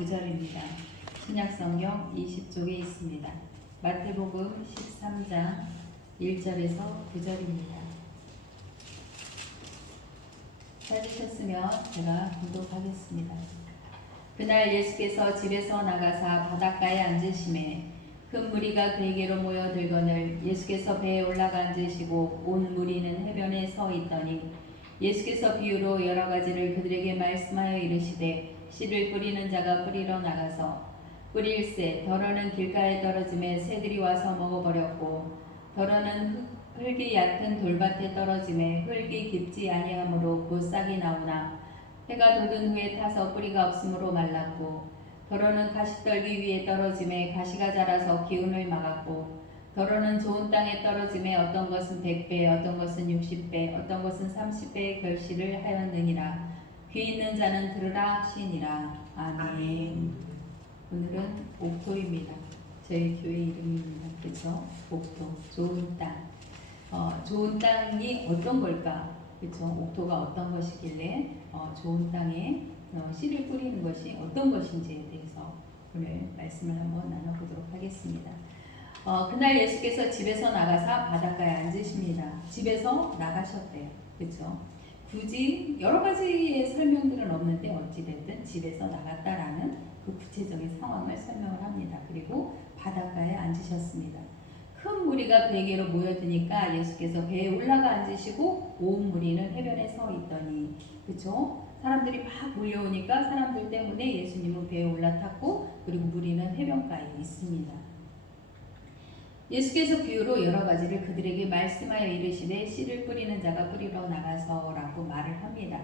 9절입니다. 신약성경 20쪽에 있습니다. 마태복음 13장 1절에서 9절입니다. 찾으셨으면 제가 공독하겠습니다. 그날 예수께서 집에서 나가사 바닷가에 앉으심에 큰 무리가 그에게로 모여들거늘 예수께서 배에 올라가 앉으시고 온 무리는 해변에 서 있더니 예수께서 비유로 여러 가지를 그들에게 말씀하여 이르시되 씨를 뿌리는 자가 뿌리러 나가서 뿌릴새 더러는 길가에 떨어짐에 새들이 와서 먹어버렸고 더러는 흙이 얕은 돌밭에 떨어짐에 흙이 깊지 아니하므로 곧 싹이 나오나 해가 돋은 후에 타서 뿌리가 없으므로 말랐고 더러는 가시떨기 위에 떨어짐에 가시가 자라서 기운을 막았고 더러는 좋은 땅에 떨어짐에 어떤 것은 100배 어떤 것은 60배 어떤 것은 30배의 결실을 하였느니라. 귀 있는 자는 들으라 하시니라. 아멘. 오늘은 옥토입니다. 저희 교회 이름입니다. 그렇죠? 옥토, 좋은 땅. 좋은 땅이 어떤 걸까? 그렇죠? 옥토가 어떤 것이길래 좋은 땅에 씨를 뿌리는 것이 어떤 것인지에 대해서 오늘 말씀을 한번 나눠보도록 하겠습니다. 그날 예수께서 집에서 나가사 바닷가에 앉으십니다. 집에서 나가셨대요. 그렇죠? 굳이 여러 가지의 설명들은 없는데 어찌됐든 집에서 나갔다라는 그 구체적인 상황을 설명을 합니다. 그리고 바닷가에 앉으셨습니다. 큰 무리가 그에게로 모여드니까 예수께서 배에 올라가 앉으시고 온 무리는 해변에 서 있더니 그렇죠? 사람들이 막 몰려오니까 사람들 때문에 예수님은 배에 올라탔고 그리고 무리는 해변가에 있습니다. 예수께서 비유로 여러 가지를 그들에게 말씀하여 이르시되 씨를 뿌리는 자가 뿌리러 나가서라고 말을 합니다.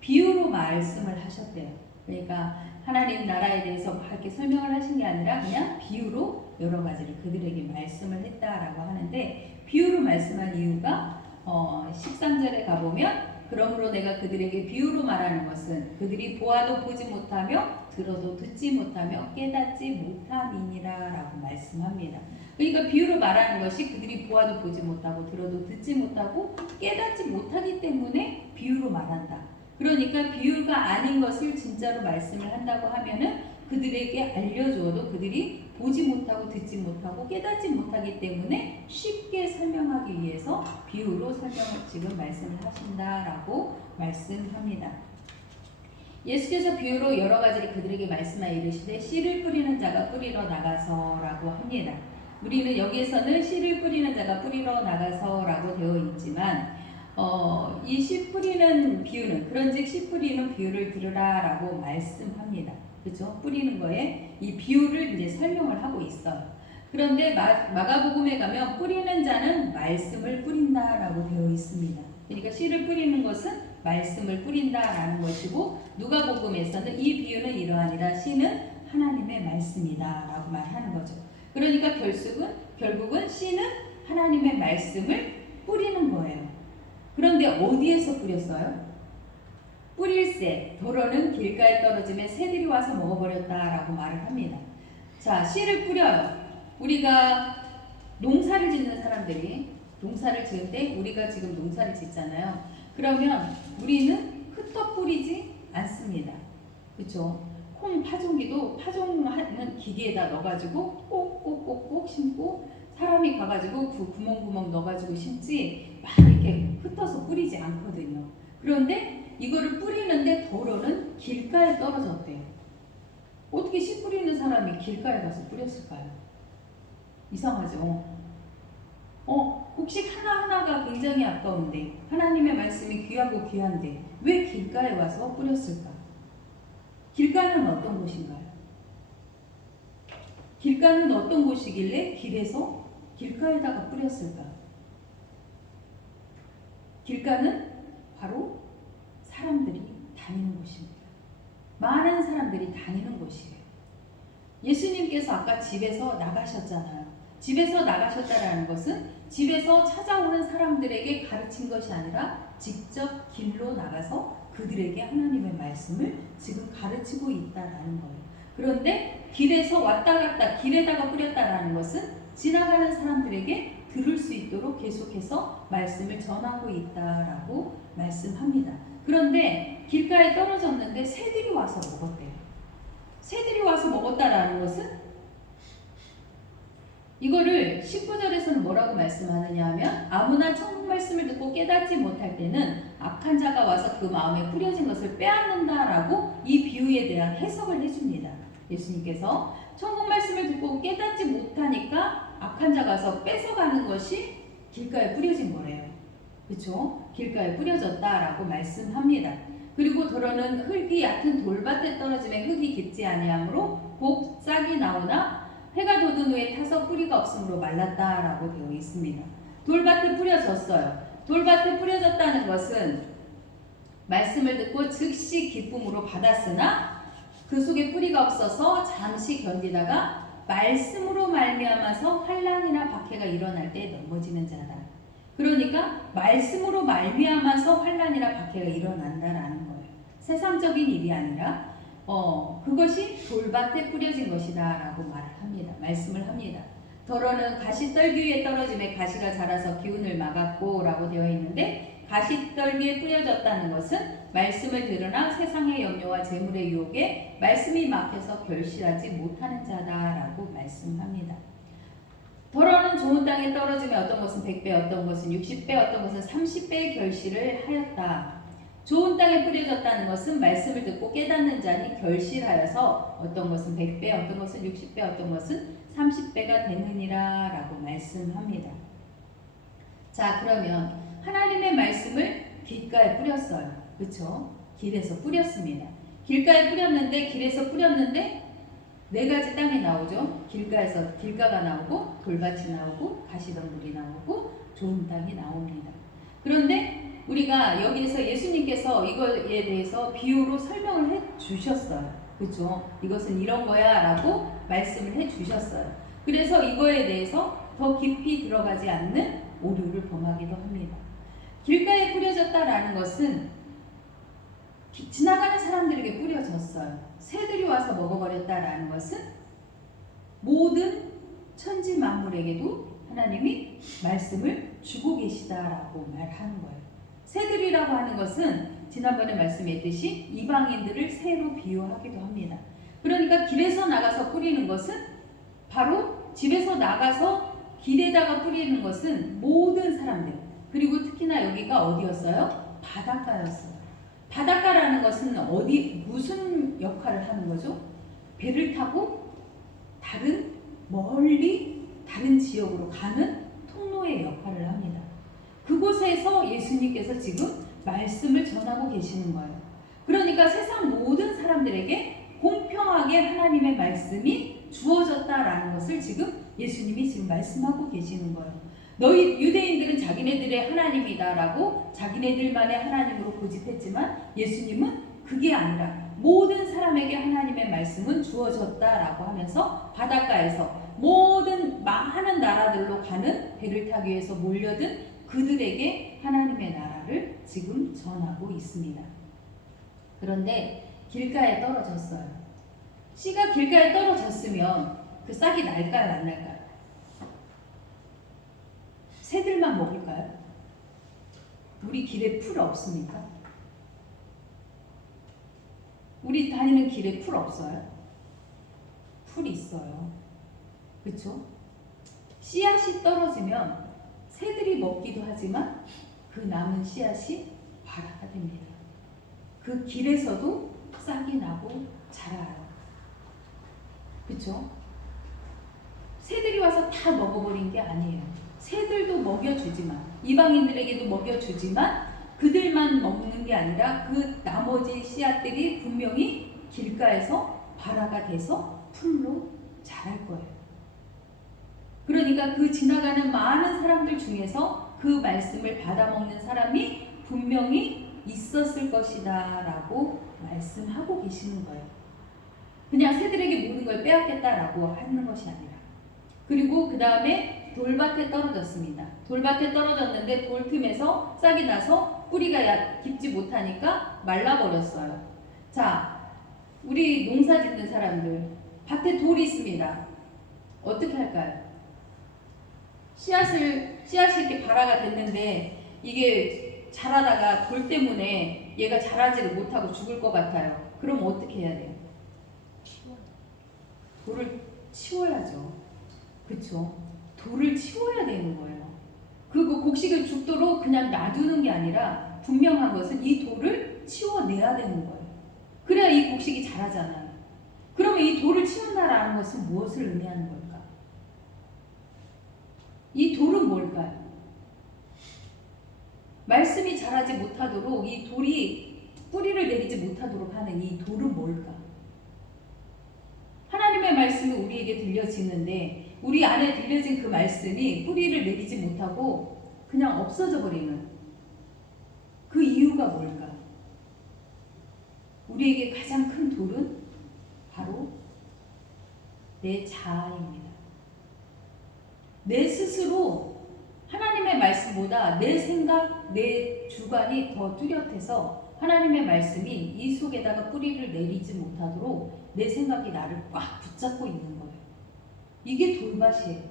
비유로 말씀을 하셨대요. 그러니까 하나님 나라에 대해서 막 이렇게 설명을 하신 게 아니라 그냥 비유로 여러 가지를 그들에게 말씀을 했다라고 하는데 비유로 말씀한 이유가 13절에 가보면 그러므로 내가 그들에게 비유로 말하는 것은 그들이 보아도 보지 못하며 들어도 듣지 못하며 깨닫지 못함이니라 라고 말씀합니다. 그러니까 비유로 말하는 것이 그들이 보아도 보지 못하고 들어도 듣지 못하고 깨닫지 못하기 때문에 비유로 말한다. 그러니까 비유가 아닌 것을 진짜로 말씀을 한다고 하면은 그들에게 알려주어도 그들이 보지 못하고 듣지 못하고 깨닫지 못하기 때문에 쉽게 설명하기 위해서 비유로 설명을 지금 말씀을 하신다라고 말씀합니다. 예수께서 비유로 여러 가지를 그들에게 말씀하여 이르시되 씨를 뿌리는 자가 뿌리러 나가서라고 합니다. 우리는 여기에서는 씨를 뿌리는 자가 뿌리러 나가서라고 되어 있지만 이 씨 뿌리는 비유는 그런즉 씨 뿌리는 비유를 들으라라고 말씀합니다. 그렇죠? 뿌리는 거에 이 비유를 이제 설명을 하고 있어요. 그런데 마가복음에 가면 뿌리는 자는 말씀을 뿌린다라고 되어 있습니다. 그러니까 씨를 뿌리는 것은 말씀을 뿌린다라는 것이고 누가복음에서는 이 비유는 이러하니라 씨는 하나님의 말씀이다라고 말하는 거죠. 그러니까 결국은 씨는 하나님의 말씀을 뿌리는 거예요. 그런데 어디에서 뿌렸어요? 뿌릴새, 더러는 길가에 떨어지면 새들이 와서 먹어버렸다라고 말을 합니다. 자, 씨를 뿌려요. 우리가 농사를 짓는 사람들이 농사를 지을 때 우리가 지금 농사를 짓잖아요. 그러면 우리는 흩어 뿌리지 않습니다. 그렇죠? 콩 파종기도 파종하는 기계에다 넣어가지고 꼭꼭꼭꼭 심고 사람이 가가지고 그 구멍구멍 넣어가지고 심지 막 이렇게 흩어서 뿌리지 않거든요. 그런데 이거를 뿌리는데 더러는 길가에 떨어졌대요. 어떻게 씨 뿌리는 사람이 길가에 가서 뿌렸을까요? 이상하죠? 곡식 하나하나가 굉장히 아까운데 하나님의 말씀이 귀하고 귀한데 왜 길가에 와서 뿌렸을까? 길가는 어떤 곳인가요? 길가는 어떤 곳이길래 길에서 길가에다가 뿌렸을까? 길가는 바로 사람들이 다니는 곳입니다. 많은 사람들이 다니는 곳이에요. 예수님께서 아까 집에서 나가셨잖아요. 집에서 나가셨다라는 것은 집에서 찾아오는 사람들에게 가르친 것이 아니라 직접 길로 나가서 그들에게 하나님의 말씀을 지금 가르치고 있다라는 거예요. 그런데 길에서 왔다 갔다 길에다가 뿌렸다라는 것은 지나가는 사람들에게 들을 수 있도록 계속해서 말씀을 전하고 있다라고 말씀합니다. 그런데 길가에 떨어졌는데 새들이 와서 먹었대요. 새들이 먹었다라는 것은 이거를 19절에서는 뭐라고 말씀하느냐 하면 아무나 천국 말씀을 듣고 깨닫지 못할 때는 악한 자가 와서 그 마음에 뿌려진 것을 빼앗는다라고 이 비유에 대한 해석을 해줍니다. 예수님께서 천국 말씀을 듣고 깨닫지 못하니까 악한 자가 와서 뺏어가는 것이 길가에 뿌려진 거래요. 그렇죠? 길가에 뿌려졌다라고 말씀합니다. 그리고 더러는 흙이 얕은 돌밭에 떨어짐에 흙이 깊지 아니하므로 곧 싹이 나오나 해가 돋은 후에 타서 뿌리가 없으므로 말랐다라고 되어 있습니다. 돌밭에 뿌려졌어요. 돌밭에 뿌려졌다는 것은 말씀을 듣고 즉시 기쁨으로 받았으나 그 속에 뿌리가 없어서 잠시 견디다가 말씀으로 말미암아서 환난이나 박해가 일어날 때 넘어지는 자다. 그러니까 말씀으로 말미암아서 환난이나 박해가 일어난다라는 거예요. 세상적인 일이 아니라 그것이 돌밭에 뿌려진 것이다 라고 말을 합니다. 말씀을 합니다. 더러는 가시떨기 위에 떨어짐에 가시가 자라서 기운을 막았고 라고 되어 있는데 가시떨기에 뿌려졌다는 것은 말씀을 들으나 세상의 염려와 재물의 유혹에 말씀이 막혀서 결실하지 못하는 자다 라고 말씀합니다. 더러는 좋은 땅에 떨어지면 어떤 것은 100배, 어떤 것은 60배, 어떤 것은 30배의 결실을 하였다. 좋은 땅에 뿌려졌다는 것은 말씀을 듣고 깨닫는 자니 결실하여서 어떤 것은 100배, 어떤 것은 60배, 어떤 것은 30배가 되느니라 라고 말씀합니다. 자, 그러면 하나님의 말씀을 길가에 뿌렸어요. 그렇죠? 길에서 뿌렸습니다. 길가에 뿌렸는데 길에서 뿌렸는데 네 가지 땅이 나오죠. 길가에서 길가가 나오고 돌밭이 나오고 가시덤불이 나오고 좋은 땅이 나옵니다. 그런데 우리가 여기에서 예수님께서 이거에 대해서 비유로 설명을 해 주셨어요. 그렇죠? 이것은 이런 거야 라고 말씀을 해 주셨어요. 그래서 이거에 대해서 더 깊이 들어가지 않는 오류를 범하기도 합니다. 길가에 뿌려졌다라는 것은 지나가는 사람들에게 뿌려졌어요. 새들이 와서 먹어버렸다라는 것은 모든 천지 만물에게도 하나님이 말씀을 주고 계시다라고 말하는 거예요. 새들이라고 하는 것은 지난번에 말씀했듯이 이방인들을 새로 비유하기도 합니다. 그러니까 길에서 나가서 뿌리는 것은 바로 집에서 나가서 길에다가 뿌리는 것은 모든 사람들, 그리고 특히나 여기가 어디였어요? 바닷가였어요. 바닷가라는 것은 무슨 역할을 하는 거죠? 배를 타고 멀리 다른 지역으로 가는 통로의 역할을 합니다. 그곳에서 예수님께서 지금 말씀을 전하고 계시는 거예요. 그러니까 세상 모든 사람들에게 공평하게 하나님의 말씀이 주어졌다라는 것을 지금 예수님이 지금 말씀하고 계시는 거예요. 너희 유대인들은 자기네들의 하나님이다라고 자기네들만의 하나님으로 고집했지만 예수님은 그게 아니라 모든 사람에게 하나님의 말씀은 주어졌다라고 하면서 바닷가에서 모든 많은 나라들로 가는 배를 타기 위해서 몰려든 그들에게 하나님의 나라를 지금 전하고 있습니다. 그런데 길가에 떨어졌어요. 씨가 길가에 떨어졌으면 그 싹이 날까요, 안 날까요? 새들만 먹을까요? 우리 길에 풀 없습니까? 우리 다니는 길에 풀 없어요? 풀 있어요. 그렇죠? 씨앗이 떨어지면 새들이 먹기도 하지만 그 남은 씨앗이 발화가 됩니다. 그 길에서도 싹이 나고 자라요. 그렇죠? 새들이 와서 다 먹어버린 게 아니에요. 새들도 먹여주지만, 이방인들에게도 먹여주지만 그들만 먹는 게 아니라 그 나머지 씨앗들이 분명히 길가에서 발화가 돼서 풀로 자랄 거예요. 그러니까 그 지나가는 많은 사람들 중에서 그 말씀을 받아먹는 사람이 분명히 있었을 것이다 라고 말씀하고 계시는 거예요. 그냥 새들에게 모든 걸 빼앗겠다라고 하는 것이 아니라. 그리고 그 다음에 돌밭에 떨어졌습니다. 돌밭에 떨어졌는데 돌 틈에서 싹이 나서 뿌리가 깊지 못하니까 말라버렸어요. 자, 우리 농사 짓는 사람들, 밭에 돌이 있습니다. 어떻게 할까요? 씨앗이 이렇게 발화가 됐는데 이게 자라다가 돌 때문에 얘가 자라지를 못하고 죽을 것 같아요. 그럼 어떻게 해야 돼요? 돌을 치워야죠. 그쵸? 돌을 치워야 되는 거예요. 그 곡식을 죽도록 그냥 놔두는 게 아니라 분명한 것은 이 돌을 치워내야 되는 거예요. 그래야 이 곡식이 자라잖아요. 그러면 이 돌을 치운다라는 것은 무엇을 의미하는 걸까? 이 돌은 뭘까요? 말씀이 자라지 못하도록 이 돌이 뿌리를 내리지 못하도록 하는 이 돌은 뭘까? 하나님의 말씀이 우리에게 들려지는데 우리 안에 들려진 그 말씀이 뿌리를 내리지 못하고 그냥 없어져 버리는 그 이유가 뭘까? 우리에게 가장 큰 돌은 바로 내 자아입니다. 내 스스로 하나님의 말씀보다 내 생각, 내 주관이 더 뚜렷해서 하나님의 말씀이 이 속에다가 뿌리를 내리지 못하도록 내 생각이 나를 꽉 붙잡고 있는 거예요. 이게 돌밭이에요.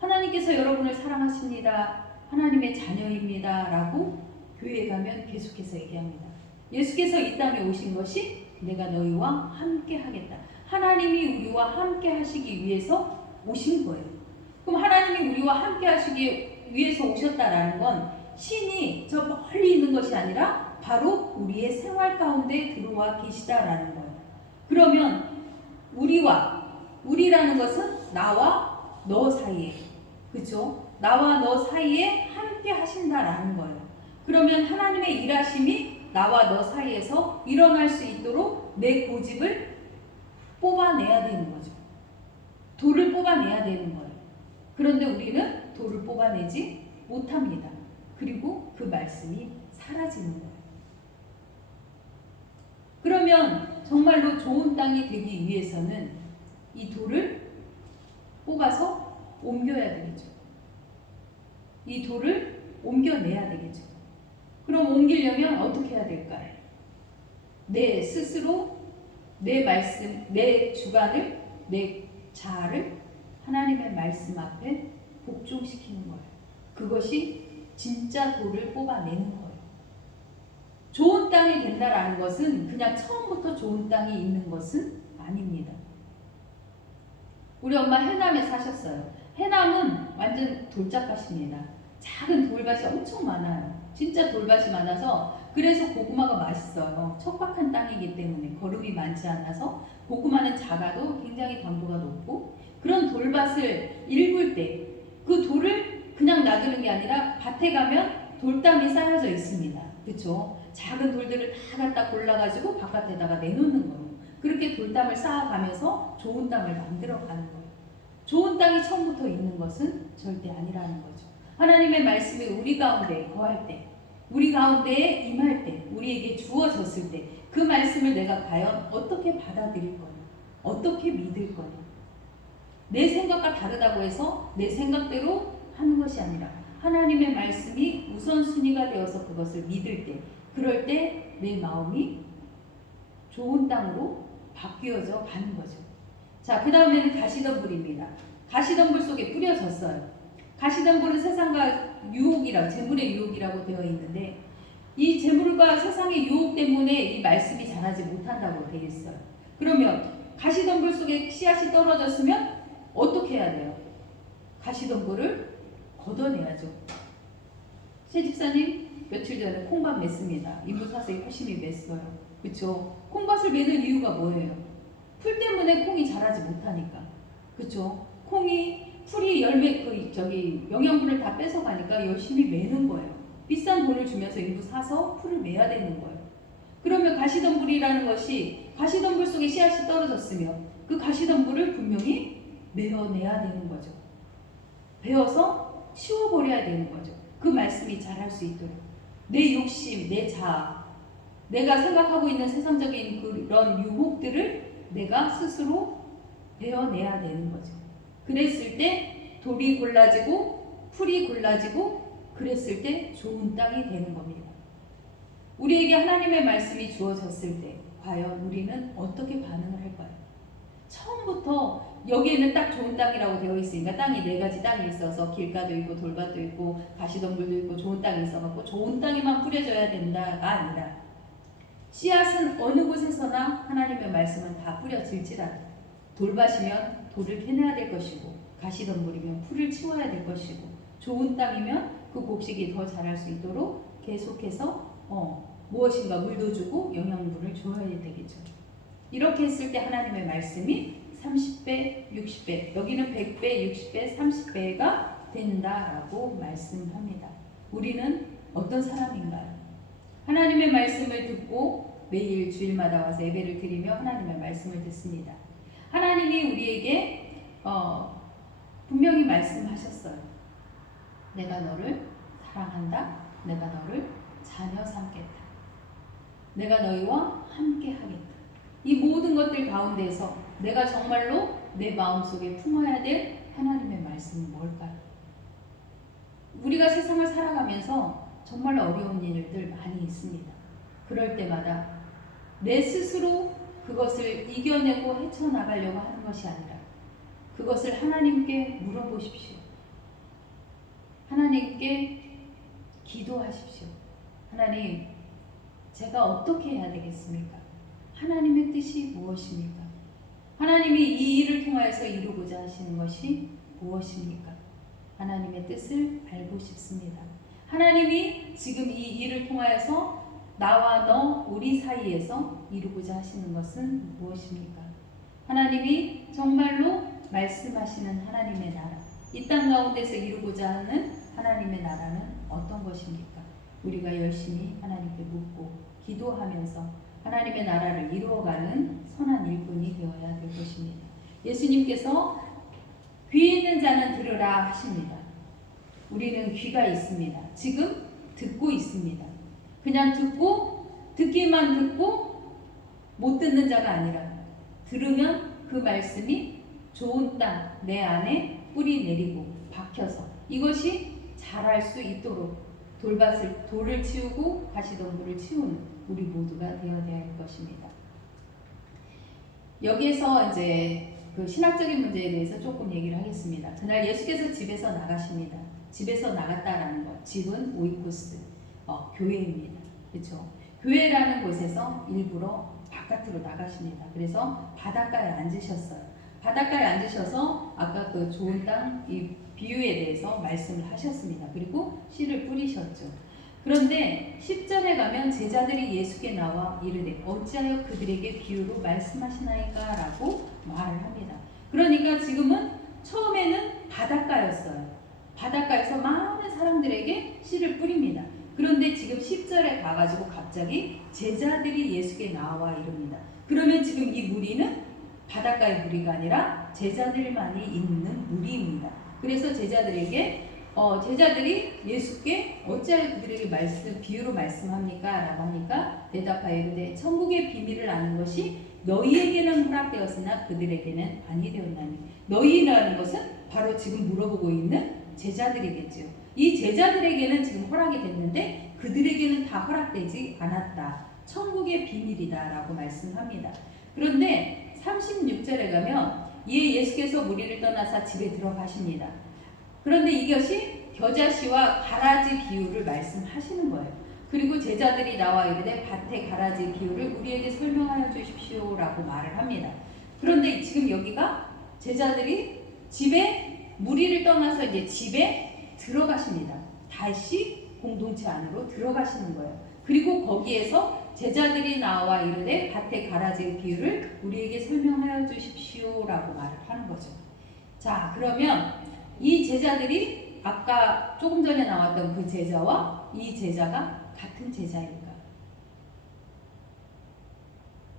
하나님께서 여러분을 사랑하십니다. 하나님의 자녀입니다. 라고 교회에 가면 계속해서 얘기합니다. 예수께서 이 땅에 오신 것이 내가 너희와 함께 하겠다. 하나님이 우리와 함께 하시기 위해서 오신 거예요. 그럼 하나님이 우리와 함께 하시기 위해서 오셨다라는 건 신이 저 멀리 있는 것이 아니라 바로 우리의 생활 가운데 들어와 계시다라는 거예요. 그러면 우리라는 것은 나와 너 사이에, 그죠? 나와 너 사이에 함께 하신다라는 거예요. 그러면 하나님의 일하심이 나와 너 사이에서 일어날 수 있도록 내 고집을 뽑아내야 되는 거죠. 돌을 뽑아내야 되는 거예요. 그런데 우리는 돌을 뽑아내지 못합니다. 그리고 그 말씀이 사라지는 거예요. 그러면 정말로 좋은 땅이 되기 위해서는 이 돌을 뽑아서 옮겨야 되겠죠. 이 돌을 옮겨내야 되겠죠. 그럼 옮기려면 어떻게 해야 될까요? 내 스스로 내 말씀, 내 주관을, 내 자아를 하나님의 말씀 앞에 복종시키는 거예요. 그것이 진짜 돌을 뽑아내는 거예요. 좋은 땅이 된다라는 것은 그냥 처음부터 좋은 땅이 있는 것은 아닙니다. 우리 엄마 해남에 사셨어요. 해남은 완전 돌짝밭입니다. 작은 돌밭이 엄청 많아요. 진짜 돌밭이 많아서 그래서 고구마가 맛있어요. 척박한 땅이기 때문에 거름이 많지 않아서 고구마는 작아도 굉장히 당도가 높고 그런 돌밭을 일굴 때 그 돌을 그냥 놔두는 게 아니라 밭에 가면 돌담이 쌓여져 있습니다. 그렇죠? 작은 돌들을 다 갖다 골라가지고 바깥에다가 내놓는 거예요. 그렇게 돌담을 쌓아가면서 좋은 땅을 만들어가는 거예요. 좋은 땅이 처음부터 있는 것은 절대 아니라는 거죠. 하나님의 말씀이 우리 가운데 거할 때, 우리 가운데에 임할 때, 우리에게 주어졌을 때 그 말씀을 내가 과연 어떻게 받아들일 거냐, 어떻게 믿을 거냐. 내 생각과 다르다고 해서 내 생각대로 하는 것이 아니라 하나님의 말씀이 우선순위가 되어서 그것을 믿을 때, 그럴 때 내 마음이 좋은 땅으로 바뀌어져 가는 거죠. 자, 그 다음에는 가시덤불입니다. 가시덤불 속에 뿌려졌어요. 가시덤불은 세상과 유혹이라, 재물의 유혹이라고 되어 있는데 이 재물과 세상의 유혹 때문에 이 말씀이 자라지 못한다고 되어 있어요. 그러면 가시덤불 속에 씨앗이 떨어졌으면 어떻게 해야 돼요? 가시덤불을 걷어내야죠. 새 집사님 며칠 전에 콩밭 맸습니다. 이모 사서 열심히 맸어요. 그쵸? 콩밭을 매는 이유가 뭐예요? 풀 때문에 콩이 자라지 못하니까. 그쵸? 풀이 열매, 영양분을 다 뺏어가니까 열심히 매는 거예요. 비싼 돈을 주면서 일부 사서 풀을 매야 되는 거예요. 그러면 가시덤불이라는 것이 가시덤불 속에 씨앗이 떨어졌으면 그 가시덤불을 분명히 메어내야 되는 거죠. 베어서 치워버려야 되는 거죠. 그 말씀이 자랄 수 있도록. 내 욕심, 내 자아, 내가 생각하고 있는 세상적인 그런 유혹들을 내가 스스로 베어내야 되는 거죠. 그랬을 때 돌이 골라지고 풀이 골라지고 그랬을 때 좋은 땅이 되는 겁니다. 우리에게 하나님의 말씀이 주어졌을 때 과연 우리는 어떻게 반응을 할까요? 처음부터 여기에는 딱 좋은 땅이라고 되어 있으니까 땅이 4가지 땅이 있어서 길가도 있고 돌밭도 있고 가시덤불도 있고 좋은 땅이 있어갖고 좋은 땅에만 뿌려져야 된다가 아니라 씨앗은 어느 곳에서나 하나님의 말씀은 다 뿌려질지라도 돌밭이면 돌을 캐내야 될 것이고 가시덤불이면 풀을 치워야 될 것이고 좋은 땅이면 그 곡식이 더 자랄 수 있도록 계속해서 무엇인가 물도 주고 영양분을 줘야 되겠죠. 이렇게 했을 때 하나님의 말씀이 30배, 60배, 여기는 100배, 60배, 30배가 된다라고 말씀합니다. 우리는 어떤 사람인가요? 하나님의 말씀을 듣고 매일 주일마다 와서 예배를 드리며 하나님의 말씀을 듣습니다. 하나님이 우리에게 분명히 말씀하셨어요. 내가 너를 사랑한다. 내가 너를 자녀 삼겠다. 내가 너희와 함께 하겠다. 이 모든 것들 가운데서 내가 정말로 내 마음속에 품어야 될 하나님의 말씀은 뭘까요? 우리가 세상을 살아가면서 정말 어려운 일들 많이 있습니다. 그럴 때마다 내 스스로 그것을 이겨내고 헤쳐나가려고 하는 것이 아니라 그것을 하나님께 물어보십시오. 하나님께 기도하십시오. 하나님, 제가 어떻게 해야 되겠습니까? 하나님의 뜻이 무엇입니까? 하나님이 이 일을 통하여서 이루고자 하시는 것이 무엇입니까? 하나님의 뜻을 알고 싶습니다. 하나님이 지금 이 일을 통하여서 나와 너 우리 사이에서 이루고자 하시는 것은 무엇입니까? 하나님이 정말로 말씀하시는 하나님의 나라, 이 땅 가운데서 이루고자 하는 하나님의 나라는 어떤 것입니까? 우리가 열심히 하나님께 묻고 기도하면서 하나님의 나라를 이루어가는 선한 일꾼이 되어야 될 것입니다. 예수님께서 귀 있는 자는 들으라 하십니다. 우리는 귀가 있습니다. 지금 듣고 있습니다. 그냥 듣기만 듣고 못 듣는 자가 아니라 들으면 그 말씀이 좋은 땅 내 안에 뿌리 내리고 박혀서 이것이 자랄 수 있도록 돌을 치우고 가시덤불을 치우는 우리 모두가 되어야 할 것입니다. 여기에서 이제 그 신학적인 문제에 대해서 조금 얘기를 하겠습니다. 그날 예수께서 집에서 나가십니다. 집에서 나갔다라는 것, 집은 오이코스, 교회입니다. 그렇죠? 교회라는 곳에서 일부러 바깥으로 나가십니다. 그래서 바닷가에 앉으셨어요. 바닷가에 앉으셔서 아까 그 좋은 땅 이 비유에 대해서 말씀을 하셨습니다. 그리고 씨를 뿌리셨죠. 그런데 10절에 가면 제자들이 예수께 나와 이르되 어찌하여 그들에게 비유로 말씀하시나이까 라고 말을 합니다. 그러니까 지금은 처음에는 바닷가였어요. 바닷가에서 많은 사람들에게 씨를 뿌립니다. 그런데 지금 10절에 가가지고 갑자기 제자들이 예수께 나와 이릅니다. 그러면 지금 이 무리는 바닷가의 무리가 아니라 제자들만이 있는 무리입니다. 그래서 제자들이 예수께 어찌하여 그들에게 비유로 말씀합니까? 라고 하니까 대답하여 이르되 천국의 비밀을 아는 것이 너희에게는 허락되었으나 그들에게는 아니 되었나니. 너희라는 것은 바로 지금 물어보고 있는 제자들이겠죠. 이 제자들에게는 지금 허락이 됐는데 그들에게는 다 허락되지 않았다. 천국의 비밀이다 라고 말씀합니다. 그런데 36절에 가면 예수께서 무리를 떠나사 집에 들어가십니다. 그런데 이것이 겨자씨와 가라지 비유를 말씀하시는 거예요. 그리고 제자들이 나와 이르되 밭의 가라지 비유를 우리에게 설명하여 주십시오 라고 말을 합니다. 그런데 지금 여기가 제자들이 집에 무리를 떠나서 이제 집에 들어가십니다. 다시 공동체 안으로 들어가시는 거예요. 그리고 거기에서 제자들이 나와 이르되 밭의 가라지의 비유를 우리에게 설명하여 주십시오 라고 말을 하는 거죠. 자, 그러면 이 제자들이 아까 조금 전에 나왔던 그 제자와 이 제자가 같은 제자일까?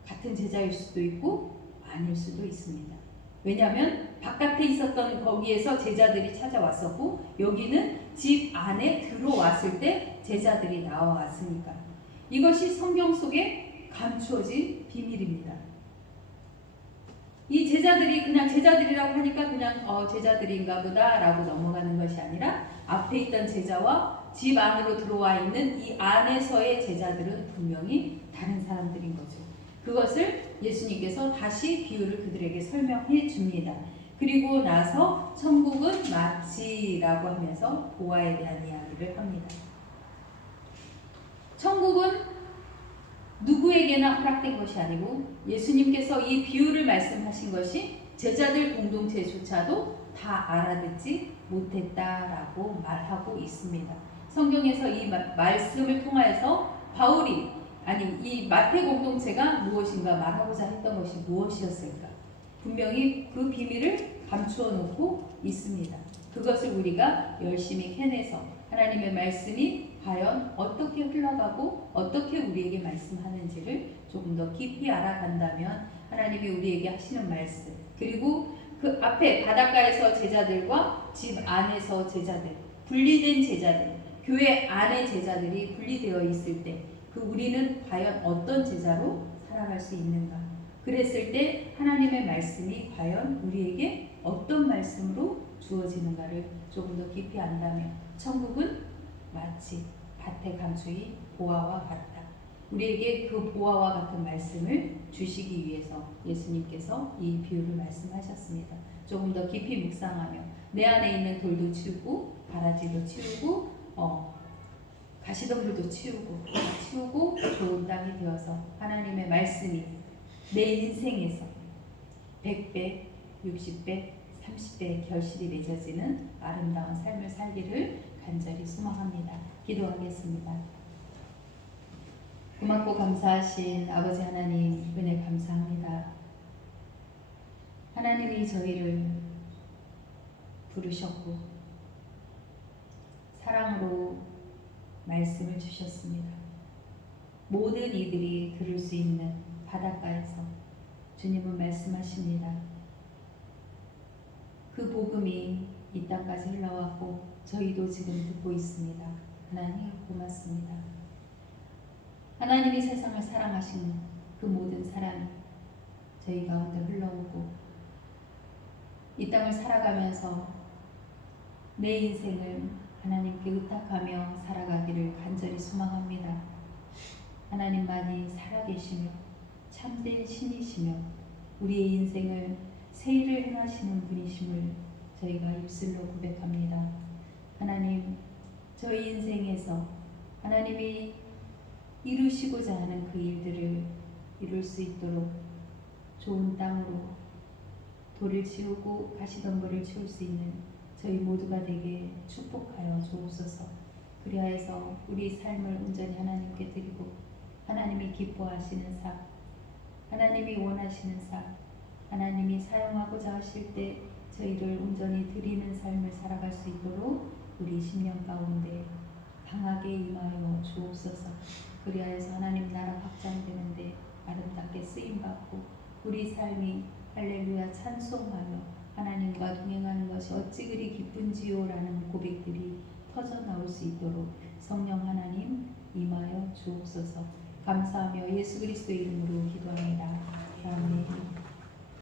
같은 제자일 수도 있고 아닐 수도 있습니다. 왜냐하면 바깥에 있었던 거기에서 제자들이 찾아왔었고 여기는 집 안에 들어왔을 때 제자들이 나와왔으니까 이것이 성경 속에 감추어진 비밀입니다. 이 제자들이 그냥 제자들이라고 하니까 그냥 제자들인가 보다 라고 넘어가는 것이 아니라 앞에 있던 제자와 집 안으로 들어와 있는 이 안에서의 제자들은 분명히 다른 사람들인 거죠. 그것을 예수님께서 다시 비유를 그들에게 설명해 줍니다. 그리고 나서 천국은 마치라고 하면서 보화에 대한 이야기를 합니다. 천국은 누구에게나 허락된 것이 아니고 예수님께서 이 비유를 말씀하신 것이 제자들 공동체조차도 다 알아듣지 못했다라고 말하고 있습니다. 성경에서 이 말씀을 통하여서 바울이 이 마태 공동체가 무엇인가 말하고자 했던 것이 무엇이었을까? 분명히 그 비밀을 감추어 놓고 있습니다. 그것을 우리가 열심히 해내서 하나님의 말씀이 과연 어떻게 흘러가고 어떻게 우리에게 말씀하는지를 조금 더 깊이 알아간다면 하나님이 우리에게 하시는 말씀, 그리고 그 앞에 바닷가에서 제자들과 집 안에서 제자들, 분리된 제자들, 교회 안의 제자들이 분리되어 있을 때 그 우리는 과연 어떤 제자로 살아갈 수 있는가? 그랬을 때 하나님의 말씀이 과연 우리에게 어떤 말씀으로 주어지는가를 조금 더 깊이 안다면 천국은 마치 밭에 감추인 보화와 같다. 우리에게 그 보화와 같은 말씀을 주시기 위해서 예수님께서 이 비유를 말씀하셨습니다. 조금 더 깊이 묵상하며 내 안에 있는 돌도 치우고 바라지도 치우고 가시덤불도 치우고 좋은 땅이 되어서 하나님의 말씀이 내 인생에서 100배, 60배, 30배의 결실이 맺어지는 아름다운 삶을 살기를 간절히 소망합니다. 기도하겠습니다. 고맙고 감사하신 아버지 하나님, 은혜 감사합니다. 하나님이 저희를 부르셨고 사랑으로 말씀을 주셨습니다. 모든 이들이 들을 수 있는 바닷가에서 주님은 말씀하십니다. 그 복음이 이 땅까지 흘러왔고 저희도 지금 듣고 있습니다. 하나님 고맙습니다. 하나님이 세상을 사랑하신 그 모든 사랑이 저희 가운데 흘러오고 이 땅을 살아가면서 내 인생을 하나님께 의탁하며 살아가기를 간절히 소망합니다. 하나님만이 살아계시며 참된 신이시며 우리의 인생을 새 일을 행하시는 분이심을 저희가 입술로 고백합니다. 하나님, 저희 인생에서 하나님이 이루시고자 하는 그 일들을 이룰 수 있도록 좋은 땅으로 돌을 치우고 가시덤불을 치울 수 있는 저희 모두가 되게 축복하여 주옵소서. 그리하여서 우리 삶을 온전히 하나님께 드리고 하나님이 기뻐하시는 삶, 하나님이 원하시는 삶, 하나님이 사용하고자 하실 때 저희를 온전히 드리는 삶을 살아갈 수 있도록 우리 심령 가운데 강하게 임하여 주옵소서. 그리하여서 하나님 나라 확장되는데 아름답게 쓰임받고 우리 삶이 할렐루야 찬송하며 하나님과 동행하는 것이 어찌 그리 기쁜지요 라는 고백들이 터져나올 수 있도록 성령 하나님 임하여 주옵소서. 감사하며 예수 그리스도의 이름으로 기도합니다. 아멘.